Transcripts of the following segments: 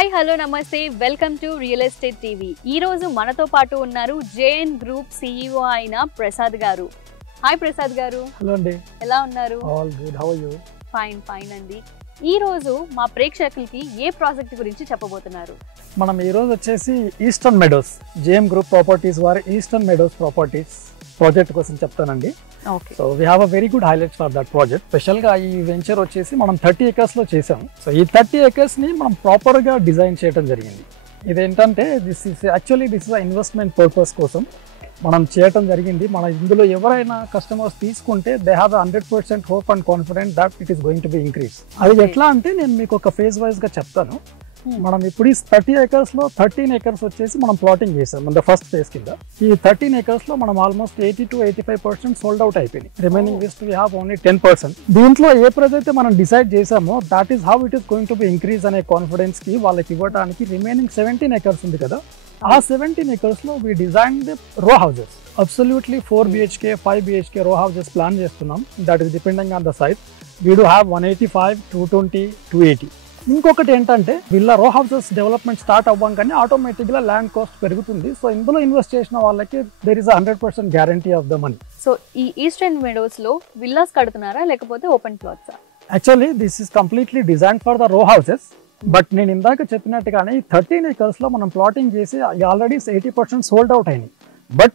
Hi hello నమస్తే welcome to real estate TV. ఈ రోజు మనతో పాటు ఉన్నారు జేఎన్ గ్రూప్ CEO అయిన ప్రసాద్ గారు. హాయ్ ప్రసాద్ గారు. హలో అండి. ఎలా ఉన్నారు? All good. How are you? Fine అండి. ఈ రోజు మా ప్రేక్షకులకి ఏ ప్రాజెక్ట్ గురించి చెప్పబోతున్నారు? మనం ఈ రోజు వచ్చేసి Eastern Meadows JM group properties వారి ఈస్టర్న్ మెడోస్ ప్రాపర్టీస్ ప్రాజెక్ట్ కోసం చెప్తానండి. Okay. So we have a very good highlights for that project. స్పెషల్గా ఈ వెంచర్ వచ్చేసి మనం 30 acres లో చేసాం. సో ఈ 30 acres ని మనం ప్రాపర్గా డిజైన్ చేయడం జరిగింది. ఇదేంటంటే దిస్ ఇస్ ఇన్వెస్ట్మెంట్ పర్పస్ కోసం మనం చేయటం జరిగింది. మన ఇందులో ఎవరైనా కస్టమర్స్ తీసుకుంటే they have 100% hope and confident that it is going to B increase. అది ఎట్లా అంటే నేను మీకు ఒక ఫేజ్ వైజ్ గా చెప్తాను. మనం ఇప్పుడు ఈ 30 acres లో 13 acres వచ్చేసి మనం ప్లాటింగ్ చేసాం మన ఫస్ట్ ఫేజ్ కింద. ఈ 13 acres లో మనం ఆల్మోస్ట్ 80 to 85% సోల్డ్ అవుట్ అయిపోయింది. Remaining list we have only 10%. దీంట్లో ఏ ప్రైస్ అయితే మనం డిసైడ్ చేసామో that is how it is going to B increase అనే కాన్ఫిడెన్స్ కి వాళ్ళకి ఇవ్వడానికి రిమైనింగ్ 17 acres ఉంది కదా, ఆ 17 acres లో we design row houses. Absolutely 4 BHK 5 BHK row houses plan చేస్తున్నాం. That is depending on the size. We do have 185, 220, 280. ఇంకొకటి ఏంటంటే విల్లా రో హౌసెస్ డెవలప్మెంట్ స్టార్ట్ అవ్వగానే ఆటోమేటిక్గా ల్యాండ్ కాస్ట్ పెరుగుతుంది. సో ఇందులో ఇన్వెస్ట్ చేసిన వాళ్ళకి there is 100% guarantee of the money. So ఈ ఈస్టర్న్ మెడోస్ లో విల్లాస్ కడుతున్నారా లేకపోతే ఓపెన్ ప్లాట్సా? Actually this is completely design for the row houses. But నేను ఇందాక చెప్పినట్టుగానే 13 acres లో మనం ప్లాటింగ్ చేసి ఆల్రెడీ 80% సోల్డ్ అవుట్ అయినాయి. But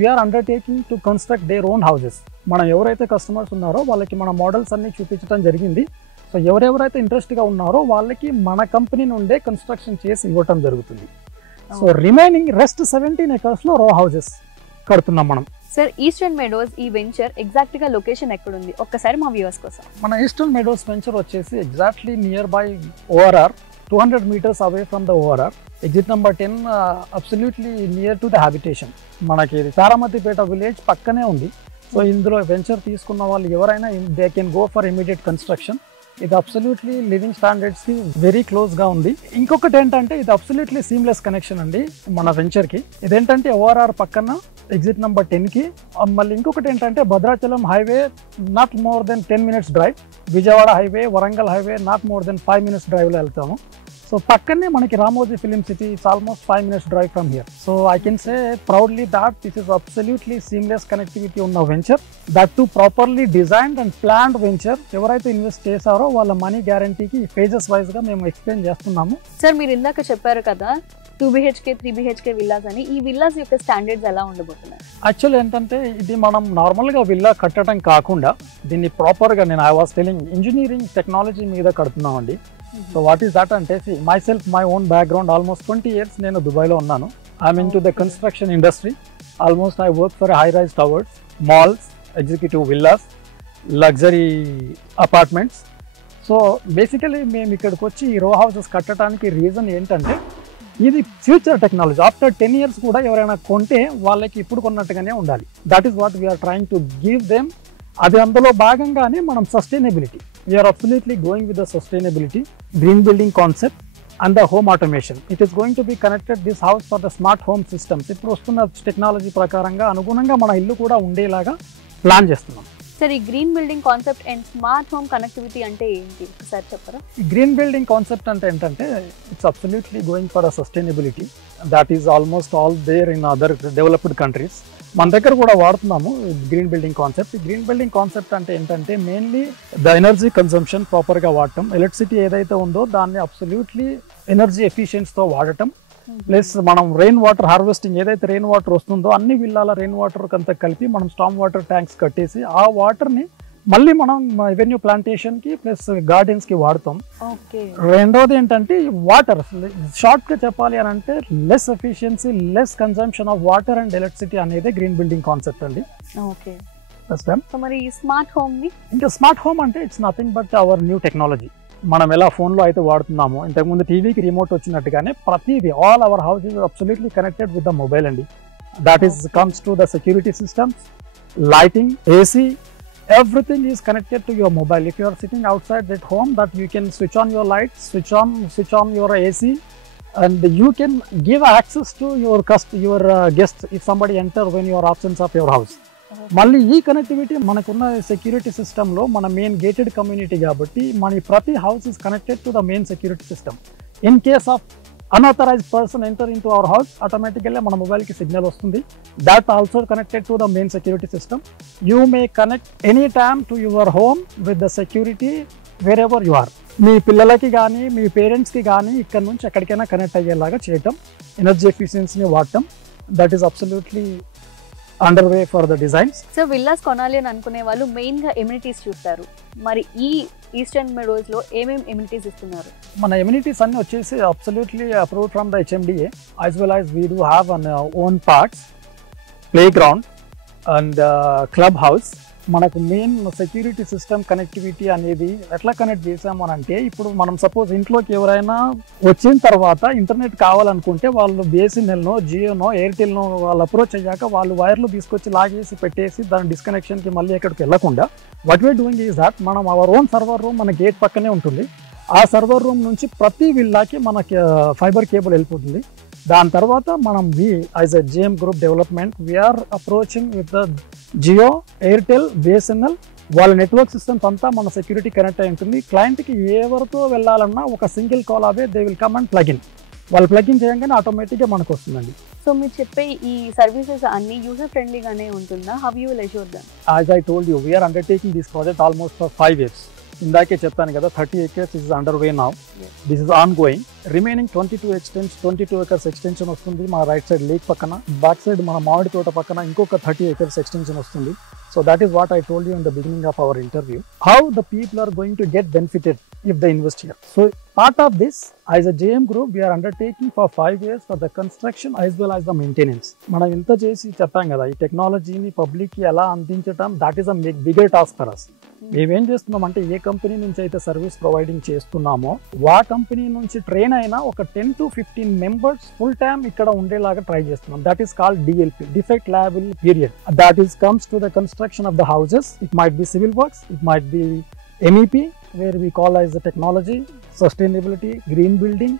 we're undertaking to construct their own houses. మనం ఎవరైతే కస్టమర్స్ ఉన్నారో వాళ్ళకి మన మోడల్స్ అన్ని చూపించడం జరిగింది. సో ఎవరెవరైతే ఇంట్రెస్ట్గా ఉన్నారో వాళ్ళకి మన కంపెనీ నుండే కన్స్ట్రక్షన్ చేసి ఇవ్వటం జరుగుతుంది. సో రిమైనింగ్ రెస్ట్ 17 acres లో రో హౌసెస్ కడుతున్నాం మనం. సార్, ఈస్టర్న్ మెడోస్ ఈ వెంచర్ ఎగ్జాక్ట్ గా లొకేషన్ ఎక్కడుంది ఒక్కసారి మా వ్యూవర్స్ కోసం. మన ఈస్టర్న్ మెడోస్ వెంచర్ వచ్చేసి exactly near by ORR, 200 meters away from the ORR. Exit number 10 absolutely near to the habitation. మనకి తారామతిపేట విలేజ్ పక్కనే ఉంది. సో ఇందులో వెంచర్ తీసుకున్న వాళ్ళు ఎవరైనా they can go for immediate construction. ఇది అబ్సల్యూట్లీ లివింగ్ స్టాండర్డ్స్ కి వెరీ క్లోజ్ గా ఉంది. ఇంకొకటి ఏంటంటే ఇది అబ్సల్యూట్లీ సీమ్లెస్ కనెక్షన్ అండి మన వెంచర్ కి. ఇదేంటంటే ORR పక్కన ఎగ్జిట్ నెంబర్ 10 కి. మళ్ళీ ఇంకొకటి ఏంటంటే Bhadrachalam highway not more than 10 minutes drive, Vijayawada highway, Warangal highway not more than 5 minutes drive లో వెళ్తాము. సో పక్కనే మనకి Ramoji Film City, it's almost 5 minutes drive from here. So I can say proudly that this is absolutely seamless connectivity ఉన్న venture, that to properly designed and planned venture. ఎవరైతే invest చేశారో వాళ్ళ money గ్యారంటీకి phases wise గా మేము explain చేస్తున్నాము. Sir, మీరు ఇందాక చెప్పారు కదా 2 BHK 3 BHK విల్లాస్ అని. ఈ విల్లాస్ యొక్క స్టాండర్డ్స్ ఎలా ఉండబోతున్నాయి? యాక్చువల్ ఏంటంటే ఇది మనం నార్మల్గా విల్లా కట్టడం కాకుండా దీన్ని ప్రాపర్గా నేను I was telling engineering technology మీద కడుతున్నామండి. సో వాట్ ఈస్ దట్ అంటే myself my own background almost 20 years నేను దుబాయ్లో ఉన్నాను. I'm into the construction industry. Almost I work for high rise towers, malls, executive villas, luxury apartments. So basically మేము ఇక్కడికి వచ్చి ఈ రో houses కట్టడానికి రీజన్ ఏంటంటే ఇది ఫ్యూచర్ టెక్నాలజీ. ఆఫ్టర్ 10 years కూడా ఎవరైనా కొంటే వాళ్ళకి ఇప్పుడు కొన్నట్టుగానే ఉండాలి. That is what we are trying to give them. అది అందులో భాగంగానే మనం sustainability, we are absolutely going with the sustainability, green building concept and the home automation. It is going to be connected this house for the smart home systems. ఇప్పుడు వస్తున్న technology ప్రకారంగా అనుగుణంగా మన ఇల్లు కూడా ఉండేలాగా ప్లాన్ చేస్తున్నాం. సార్, ఈ green building concept and smart home connectivity అంటే ఏంటి ఒకసారి చెప్పరా? ఈ గ్రీన్ బిల్డింగ్ కాన్సెప్ట్ అంటే ఏంటంటే it's absolutely going for a sustainability. That is almost all there in other developed countries. మన దగ్గర కూడా వాడుతున్నాము గ్రీన్ బిల్డింగ్ కాన్సెప్ట్. ఈ గ్రీన్ బిల్డింగ్ కాన్సెప్ట్ అంటే ఏంటంటే మెయిన్లీ ద ఎనర్జీ కన్సంప్షన్ ప్రాపర్గా వాడటం. ఎలక్ట్రిసిటీ ఏదైతే ఉందో దాన్ని అబ్సల్యూట్లీ ఎనర్జీ ఎఫిషియన్సీతో వాడటం. ప్లస్ మనం రెయిన్ వాటర్ హార్వెస్టింగ్, ఏదైతే రెయిన్ వాటర్ వస్తుందో అన్ని విల్లాల రెయిన్ వాటర్ అంతా కలిపి మనం స్టామ్ వాటర్ ట్యాంక్స్ కట్టేసి ఆ వాటర్ని మళ్ళీ మనం ఎవెన్యూ ప్లాంటేషన్కి ప్లస్ గార్డెన్స్కి వాడతాం. రెండోది ఏంటంటే వాటర్, షార్ట్గా చెప్పాలి అని అంటే less efficiency, less consumption of water and electricity అనేది గ్రీన్ బిల్డింగ్ కాన్సెప్ట్ అండి. ఓకే. మరి స్మార్ట్ హోమ్ ని, ఇంకా స్మార్ట్ హోమ్ అంటే it's nothing but our new technology. మనం ఎలా ఫోన్లో అయితే వాడుతున్నామో ఇంతకుముందు టీవీకి రిమోట్ వచ్చినట్టుగానే ప్రతిదీ all our house is absolutely connected with the mobile అండి. That is comes to the security systems, lighting, AC, everything is connected to your mobile. If you are sitting outside at home, that you can switch on your lights, switch on your AC, and you can give access to your guests if somebody enter when you are absent of your house. మళ్ళీ ఈ connectivity మనకున్న security సిస్టంలో మన main gated community కాబట్టి మన ప్రతి house is connected to the main security system. In case of unauthorized person enter into our house, automatically మన మొబైల్కి సిగ్నల్ వస్తుంది. That also connected to the main security system. You may connect anytime to your home with the security wherever you are. మీ పిల్లలకి కానీ మీ పేరెంట్స్కి కానీ ఇక్కడ నుంచి ఎక్కడికైనా కనెక్ట్ అయ్యేలాగా చేయటం, ఎనర్జీ ఎఫిషియన్సీని వాడటం, that is absolutely under way for the designs. So villas కొనాలి అని అనుకునే వాళ్ళు మెయిన్గా ఎమ్యూనిటీస్ చూస్తారు. మరి ఈ ఈస్టర్న్ మెడోస్లో ఏమేమి ఎమ్యూనిటీస్ ఇస్తున్నారు? మన ఎమ్యూనిటీస్ అన్ని వచ్చేసి absolutely approved from the HMDA, as well as we do have an own parks, play ground and club house. మనకు మెయిన్ సెక్యూరిటీ సిస్టమ్ కనెక్టివిటీ అనేది ఎట్లా కనెక్ట్ చేసాము అని అంటే, ఇప్పుడు మనం సపోజ్ ఇంట్లోకి ఎవరైనా వచ్చిన తర్వాత ఇంటర్నెట్ కావాలనుకుంటే వాళ్ళు BSNLనో జియోనో ఎయిర్టెల్నో వాళ్ళు అప్రోచ్ అయ్యాక వాళ్ళు వైర్లు తీసుకొచ్చి లాగేసి పెట్టేసి దాని డిస్కనెక్షన్కి మళ్ళీ ఎక్కడికి వెళ్ళకుండా what we are doing is that మనం అవర్ ఓన్ సర్వర్ రూమ్ మన గేట్ పక్కనే ఉంటుంది. ఆ సర్వర్ రూమ్ నుంచి ప్రతి విల్లాకి మనకి ఫైబర్ కేబుల్ వెళ్ళిపోతుంది. దాని తర్వాత మనం as a JM group development we are approaching with the Jio, Airtel, BSNL వాళ్ళ నెట్వర్క్ సిస్టమ్స్ అంతా మన సెక్యూరిటీ కనెక్ట్ అయి ఉంటుంది. క్లయింట్కి ఎవరితో వెళ్ళాలన్నా ఒక single call away they will come and plugin. వాళ్ళు ప్లగిన్ చేయగానే ఆటోమేటిక్గా మనకు వస్తుందండి. సో మీరు చెప్పే ఈ సర్వీసెస్ అన్ని యూజర్ ఫ్రెండ్లీగానే ఉంటుందా? How you will assure them? As I told you, we are undertaking this project almost for 5 years. ఇందాకే చెప్పాను కదా, 30 acres is underway now. This is ongoing. Remaining 22 acres extension వస్తుంది మా రైట్ సైడ్ లేక్ పక్కన. Back side మన మామిడి తోట పక్కన ఇంకొక 30 acres extension వస్తుంది. So that is what I told you in the beginning of our interview. How the people are going to get benefited if they invest here. So part of this, as a JM group, we are undertaking for 5 years for the construction as well as the maintenance. మనం ఇంత చేసి చెప్పాం కదా, ఈ టెక్నాలజీని పబ్లిక్కి ఎలా అందించడం, that is a bigger task for us. మేమేం చేస్తున్నామంటే, ఏ కంపెనీ నుంచి అయితే సర్వీస్ ప్రొవైడింగ్ చేస్తున్నామో ఆ కంపెనీ నుంచి ట్రైన్ అయినా ఒక 10 to 15 members ఫుల్ టైమ్ ఇక్కడ ఉండేలాగా ట్రై చేస్తున్నాం. That is called DLP, defect liability period. That is comes to the construction of the houses. It might be civil works, it might be MEP, where we call as the technology, sustainability, green building,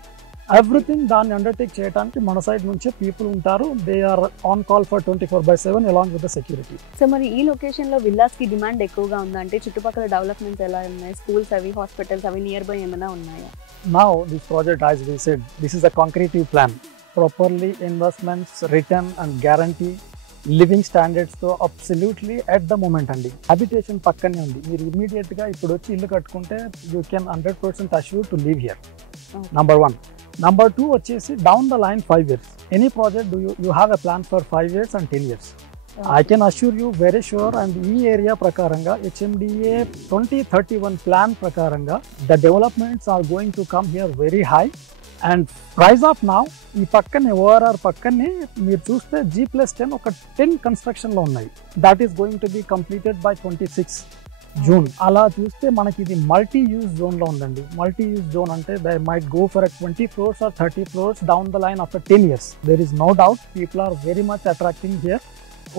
everything దాన్ని undertake చేయడానికి మన side నుంచే people ఉంటారు. They are on call for 24/7 along with the security. సో మరి ఈ లొకేషన్లో విల్లాస్కి demand ఎక్కువగా ఉందా? అంటే చుట్టుపక్కల డెవలప్మెంట్స్ ఎలా ఉన్నాయి? స్కూల్స్ అవి, హాస్పిటల్స్ అవి నియర్ బై ఏమైనా ఉన్నాయా? Now this project, as we said, this is a concrete plan. Properly investments, return and guarantee, living స్టాండర్డ్స్తో అబ్సల్యూట్లీ ఎట్ ద మూమెంట్ అండి. హ్యాబిటేషన్ పక్కనే ఉంది. మీరు ఇమీడియట్గా ఇప్పుడు వచ్చి ఇల్లు కట్టుకుంటే you can 100% assure to live here. Number 1. Number 2 వచ్చేసి down the line 5 years. Any project you have a plan for 5 years and 10 years. I can assure you very sure, and ఈ ఏరియా ప్రకారంగా HMDA 2031 ప్లాన్ ప్రకారంగా the developments are going to come here very high. And price of now ఈ పక్కనే ORR పక్కనే మీరు చూస్తే G+10 ఒక 10 కన్స్ట్రక్షన్లో ఉన్నాయి. That is going to be completed by 26 June. అలా చూస్తే మనకి ఇది మల్టీ యూజ్ జోన్లో ఉందండి. మల్టీ యూజ్ జోన్ అంటే they might go for 20 floors or 30 floors down the line after 10 years. There is no doubt people are very much attracting here.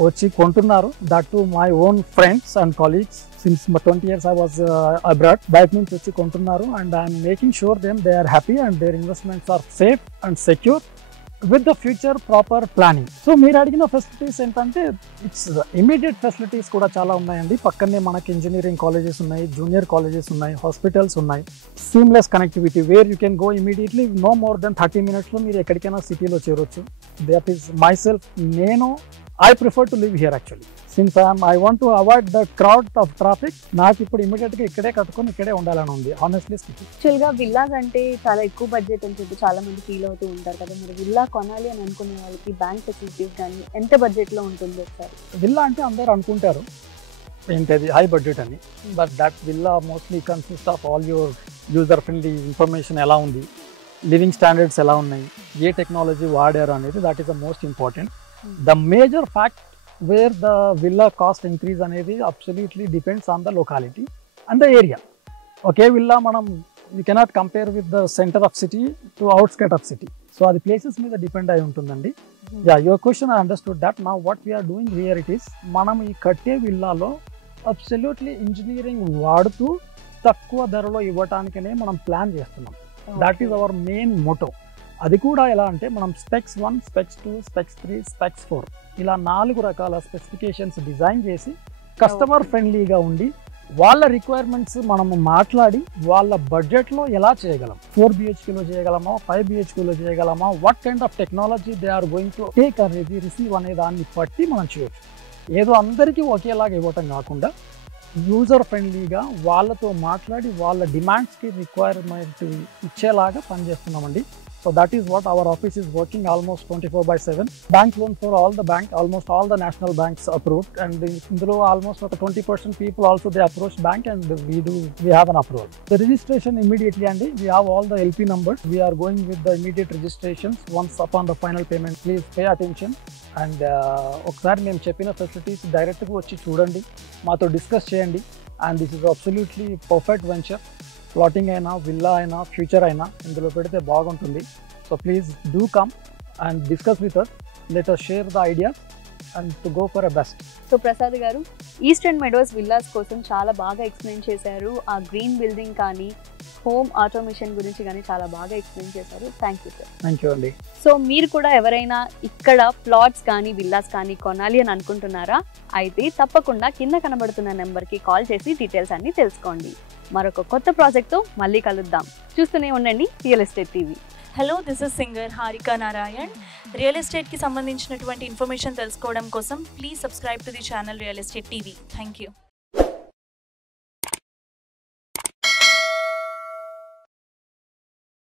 వచ్చి కొంటున్నారు. That to my own friends and colleagues. Since 20 years I was abroad. బయట నుంచి వచ్చి కొంటున్నారు. And I'm making sure them they are happy and their investments are safe and secure with the future proper planning. So మీరు అడిగిన facilities ఏంటంటే, it's immediate facilities కూడా చాలా ఉన్నాయండి. పక్కనే మనకి ఇంజనీరింగ్ కాలేజెస్ ఉన్నాయి, జూనియర్ కాలేజెస్ ఉన్నాయి, హాస్పిటల్స్ ఉన్నాయి. Seamless connectivity where you can go immediately, no more than 30 minutesలో మీరు ఎక్కడికైనా సిటీలో చేరొచ్చు. That is myself. I prefer to live here actually. Since I want to avoid the crowd of traffic, నాకు ఇప్పుడు ఇమీడియట్గా ఇక్కడే కట్టుకొని ఇక్కడే ఉండాలని ఉంది, హానెస్ట్లీ స్పీకింగ్. యాక్చువల్గా విల్లాస్ అంటే చాలా ఎక్కువ బడ్జెట్ అని చెప్పి చాలా మంది ఫీల్ అవుతూ ఉంటారు కదా. మరి విల్లా కొనాలి అని అనుకునే వాళ్ళకి బ్యాంక్ ఫెసిలిటీస్ కానీ ఎంత బడ్జెట్లో ఉంటుంది ఒకసారి? విల్లా అంటే అందరూ అనుకుంటారు ఏంటది హై బడ్జెట్ అని. But that villa mostly consist of all your user friendly information ఎలా ఉంది, లివింగ్ స్టాండర్డ్స్ ఎలా ఉన్నాయి, ఏ టెక్నాలజీ వాడారు అనేది, that is the most important. The major fact where the villa cost increase అనేది absolutely depends on the locality and the area. Okay, villa మనం you cannot compare with the center of city to outskirt of city. So అది places మీద depend అయి ఉంటుందండి. Yeah, your question I understood that. Now what we are doing here it is, మనం ఈ కట్టే విల్లాలో absolutely engineering వాడుతూ తక్కువ ధరలో ఇవ్వటానికనే మనం ప్లాన్ చేస్తున్నాం. That is our main motto. అది కూడా ఎలా అంటే, మనం స్పెక్స్ 1, స్పెక్స్ 2, స్పెక్స్ 3, స్పెక్స్ 4 ఇలా 4 రకాల స్పెసిఫికేషన్స్ డిజైన్ చేసి కస్టమర్ ఫ్రెండ్లీగా ఉండి వాళ్ళ రిక్వైర్మెంట్స్ మనము మాట్లాడి వాళ్ళ బడ్జెట్లో ఎలా చేయగలం, 4 BHKలో చేయగలమా, 5 BHKలో చేయగలమా, what kind of technology they are going to take అనేది రిసీవ్ అనే దాన్ని బట్టి మనం చేయొచ్చు. ఏదో అందరికీ ఒకేలాగా ఇవ్వటం కాకుండా యూజర్ ఫ్రెండ్లీగా వాళ్ళతో మాట్లాడి వాళ్ళ డిమాండ్స్కి requirement ఇచ్చేలాగా పనిచేస్తున్నామండి. So that is what our office is working almost 24/7. Bank loan for all the bank, almost all the national banks approved, and indulo almost 20% people also they approach bank and we have an approval. The registration immediately and we have all the LP numbers. We are going with the immediate registrations once upon the final payment. Please pay attention and ఒకసారి మేము చెప్పిన facilities డైరెక్ట్గా వచ్చి చూడండి, మాతో discuss చేయండి. And this is absolutely perfect venture. Plotting అయినా, villa అయినా, ఫ్యూచర్ అయినా ఇందులో పెడితే బాగుంటుంది. So please do come and discuss with us, let us share the ideas and to go for a best. So Prasad గారు, ఈస్టర్న్ మెడోస్ విల్లాస్ కోసం చాలా బాగా ఎక్స్ప్లెయిన్ చేశారు. ఆ గ్రీన్ బిల్డింగ్ కానీ, హోమ్ ఆటోమేషన్ గురించి కానీ చాలా బాగా ఎక్స్ప్లెయిన్ చేశారు. Thank you sir. Thank you అండి. సో మీరు కూడా ఎవరైనా ఇక్కడ ప్లాట్స్ కానీ విల్లాస్ కానీ కొనాలి అని అనుకుంటున్నారా? అయితే తప్పకుండా కింద కనబడుతున్న నెంబర్కి కాల్ చేసి డీటెయిల్స్ అన్ని తెలుసుకోండి. మరొక కొత్త ప్రాజెక్ట్తో మళ్ళీ కలుద్దాం. చూస్తూనే ఉండండి real estate TV. Hello, this is singer Harika Narayan. Real ఎస్టేట్కి సంబంధించినటువంటి ఇన్ఫర్మేషన్ తెలుసుకోవడం కోసం please subscribe to the channel real estate TV. Thank you.